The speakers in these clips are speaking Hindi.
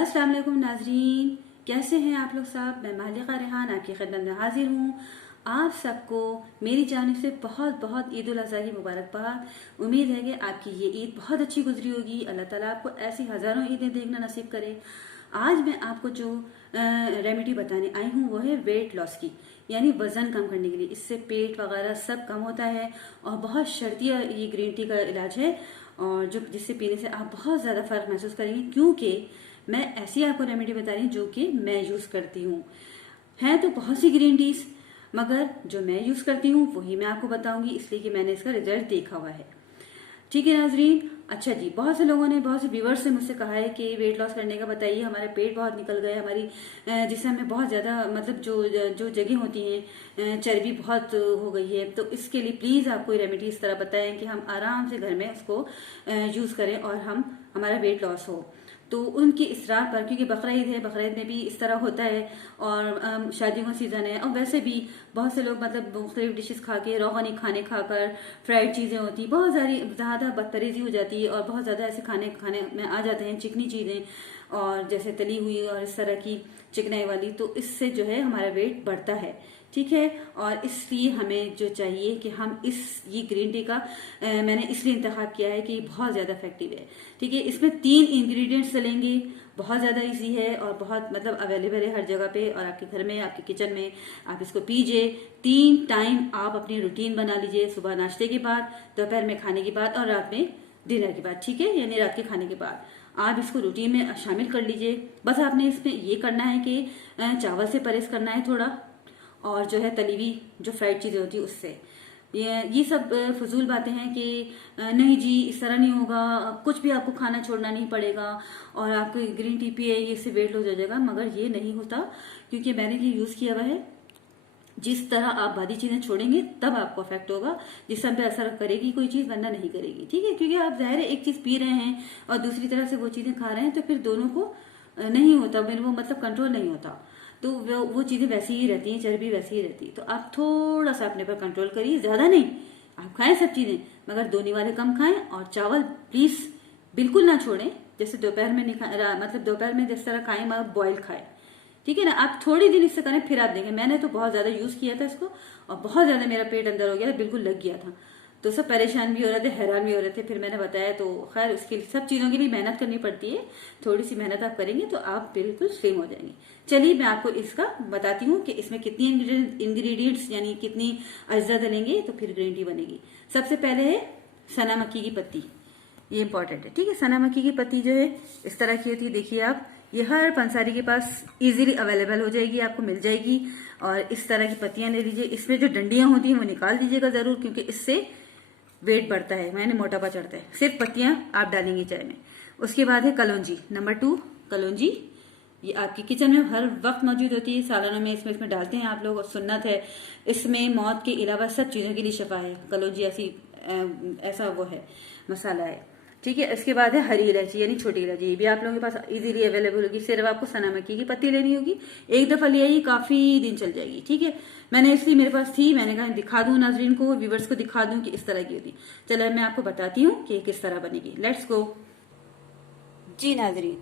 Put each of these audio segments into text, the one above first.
अस्सलाम वालेकुम नाजरीन, कैसे हैं आप लोग सब। मैं मालिका रेहान आपकी खिदमत में हाजिर हूँ। आप सबको मेरी जानिब से बहुत बहुत ईद उल अज़हा की मुबारकबाद। उम्मीद है कि आपकी ये ईद बहुत अच्छी गुजरी होगी। अल्लाह ताला आपको ऐसी हज़ारों ईदें देखना नसीब करे। आज मैं आपको जो रेमेडी बताने आई हूँ वो है वेट लॉस की, यानी वज़न कम करने के लिए। इससे पेट वगैरह सब कम होता है और बहुत शर्तिया ये ग्रीन टी का इलाज है, और जो जिससे पीने से आप बहुत ज़्यादा फ़र्क महसूस करेंगे, क्योंकि मैं ऐसी आपको रेमेडी बता रही हूँ जो कि मैं यूज़ करती हूँ। हैं तो बहुत सी ग्रीन टीज, मगर जो मैं यूज़ करती हूँ वही मैं आपको बताऊंगी, इसलिए कि मैंने इसका रिजल्ट देखा हुआ है। ठीक है नाजरीन। अच्छा जी, बहुत से लोगों ने, बहुत से व्यूवर्स से मुझसे कहा है कि वेट लॉस करने का बताइए, हमारे पेट बहुत निकल गए, हमारी जिसम में बहुत ज़्यादा मतलब जो जो जगह होती हैं चर्बी बहुत हो गई है। तो इसके लिए प्लीज़ आप कोई रेमेडी इस तरह बताएं कि हम आराम से घर में उसको यूज़ करें और हमारा वेट लॉस हो। तो उनकी इसरार पर, क्योंकि बकरा ईद है, बकरा ईद में भी इस तरह होता है, और शादियों का सीज़न है, और वैसे भी बहुत से लोग मतलब मुख्तलिफ डिशेस खा के, रोगानी खाने खाकर, फ्राइड चीज़ें होती, बहुत ज़्यादा बदतरीजी हो जाती है, और बहुत ज़्यादा ऐसे खाने में आ जाते हैं चिकनी चीज़ें, और जैसे तली हुई और इस तरह की चिकनाई वाली। तो इससे जो है हमारा वेट बढ़ता है। ठीक है, और इसलिए हमें जो चाहिए कि हम ये ग्रीन टी का मैंने इसलिए इंतखाब किया है कि ये बहुत ज़्यादा इफेक्टिव है। ठीक है, इसमें 3 इंग्रेडिएंट्स डलेंगे, बहुत ज़्यादा इजी है और बहुत मतलब अवेलेबल है हर जगह पे, और आपके घर में, आपके किचन में आप इसको पीजिए। 3 टाइम आप अपनी रूटीन बना लीजिए, सुबह नाश्ते के बाद, दोपहर में खाने के बाद, और रात में डिनर के बाद। ठीक है, यानी रात के खाने के बाद आप इसको रूटीन में शामिल कर लीजिए। बस आपने इसमें ये करना है कि चावल से परहेज करना है थोड़ा, और जो है तली हुई जो फ्राइड चीज़ें होती है उससे। ये सब फजूल बातें हैं कि नहीं जी इस तरह नहीं होगा, कुछ भी आपको खाना छोड़ना नहीं पड़ेगा और आपको ग्रीन टी पिए ये इससे वेट लॉस हो जाएगा, मगर ये नहीं होता, क्योंकि मैंने ये यूज़ किया हुआ है। जिस तरह आप बाकी चीज़ें छोड़ेंगे तब आपको इफेक्ट होगा, जिसम पे असर करेगी कोई चीज़, वरना नहीं करेगी। ठीक है, क्योंकि आप ज़ाहिर है एक चीज़ पी रहे हैं और दूसरी तरह से वो चीज़ें खा रहे हैं, तो फिर दोनों को नहीं होता, वो मतलब कंट्रोल नहीं होता। तो वो चीज़ें वैसी ही रहती हैं, चर्बी वैसी ही रहती है। तो आप थोड़ा सा अपने पर कंट्रोल करिए, ज़्यादा नहीं। आप खाएं सब चीज़ें, मगर दोनी वाले कम खाएं, और चावल प्लीज़ बिल्कुल ना छोड़ें। जैसे दोपहर में नहीं मतलब दोपहर में जिस तरह खाएं, मगर बॉयल खाएं। ठीक है ना, आप थोड़ी दिन इससे करें, फिर आप देखें। मैंने तो बहुत ज़्यादा यूज़ किया था इसको, और बहुत ज़्यादा मेरा पेट अंदर हो गया था, बिल्कुल लग गया था। तो सब परेशान भी हो रहे थे, हैरान भी हो रहे थे। फिर मैंने बताया, तो खैर उसके सब चीज़ों के लिए मेहनत करनी पड़ती है। थोड़ी सी मेहनत आप करेंगे तो आप बिल्कुल स्लिम हो जाएंगे। चलिए मैं आपको इसका बताती हूँ कि इसमें कितनी इंग्रेडिएंट्स यानी कितनी अज्जा डलेंगे तो फिर ग्रीन टी बनेगी। सबसे पहले है सना मक्की की पत्ती, ये इंपॉर्टेंट है। ठीक है, सना मक्की की पत्ती जो है इस तरह की होती है, देखिए आप, ये हर पंसारी के पास इजीली अवेलेबल हो जाएगी, आपको मिल जाएगी। और इस तरह की पत्तियां ले लीजिए। इसमें जो डंडियां होती हैं वो निकाल दीजिएगा जरूर, क्योंकि इससे वेट बढ़ता है, यानी मोटापा चढ़ता है। सिर्फ पत्तियां आप डालेंगे चाय में। उसके बाद है कलौंजी, नंबर 2 कलौंजी। ये आपकी किचन में हर वक्त मौजूद होती है, सालानों में इसमें डालते हैं आप लोग, और सुन्नत है। इसमें मौत के अलावा सब चीज़ों के लिए शफा है। कलौंजी ऐसा वो है, मसाला है। ठीक है, इसके बाद है हरी इलायची यानी छोटी इलायची, ये भी आप लोगों के पास इजीली अवेलेबल होगी। सिर्फ आपको सना मक्की की पत्ती लेनी होगी, एक दफ़ा ले आइए, काफ़ी दिन चल जाएगी। ठीक है, मैंने इसलिए मेरे पास थी, मैंने कहा दिखा दूं नाजरीन को, व्यूवर्स को दिखा दूं कि इस तरह की होती। चलो मैं आपको बताती हूँ कि किस तरह बनेगी। लेट्स गो जी नाजरीन।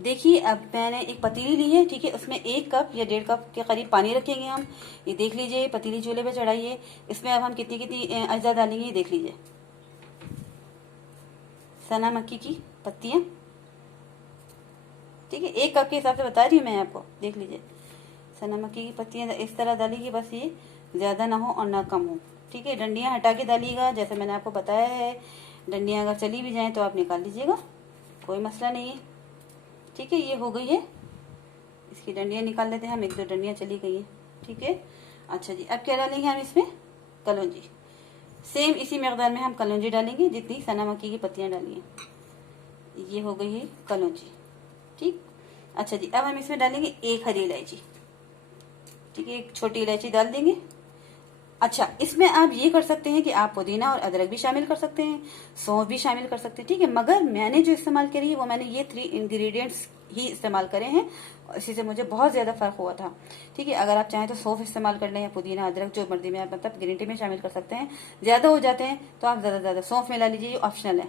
देखिए, अब मैंने एक पतीली ली है। ठीक है, उसमें 1 कप या 1.5 कप के करीब पानी रखेंगे हम। ये देख लीजिए, पतीली चूल्हे पे चढ़ाइए। इसमें अब हम कितनी कितनी अज्जा डालेंगे ये देख लीजिए। सना मक्की की पत्तियां, ठीक है, 1 कप के हिसाब से बता रही हूँ मैं आपको, देख लीजिए। सना मक्की की पत्तियां इस तरह डालिएगी, बस ये ज़्यादा ना हो और ना कम हो। ठीक है, डंडियां हटा के डालिएगा, जैसे मैंने आपको बताया है। डंडियां अगर चली भी जाएं तो आप निकाल लीजिएगा, कोई मसला नहीं है। ठीक है, ये हो गई है, इसकी डंडियां निकाल लेते हैं हम। 1-2 डंडियां चली गई है। ठीक है, अच्छा जी, अब क्या डालेंगे हम इसमें? कलौंजी। सेम इसी मकदार में हम कलौंजी डालेंगे जितनी सना मक्की की पत्तियां डाली हैं। ये हो गई है कलौंजी। ठीक, अच्छा जी, अब हम इसमें डालेंगे 1 हरी इलायची। ठीक है, 1 छोटी इलायची डाल देंगे। अच्छा, इसमें आप ये कर सकते हैं कि आप पुदीना और अदरक भी शामिल कर सकते हैं, सौंफ भी शामिल कर सकते हैं। ठीक है, मगर मैंने जो इस्तेमाल करी है वो मैंने ये 3 इंग्रेडिएंट्स ही इस्तेमाल करे हैं, इसी से मुझे बहुत ज़्यादा फ़र्क हुआ था। ठीक है, अगर आप चाहें तो सौंफ इस्तेमाल कर लें, या पुदीना अदरक जो मर्जी में आप मतलब ग्रीन टी में शामिल कर सकते हैं। ज़्यादा हो जाते हैं तो आप ज़्यादा सौंफ मिला लीजिए, ये ऑप्शनल है।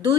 2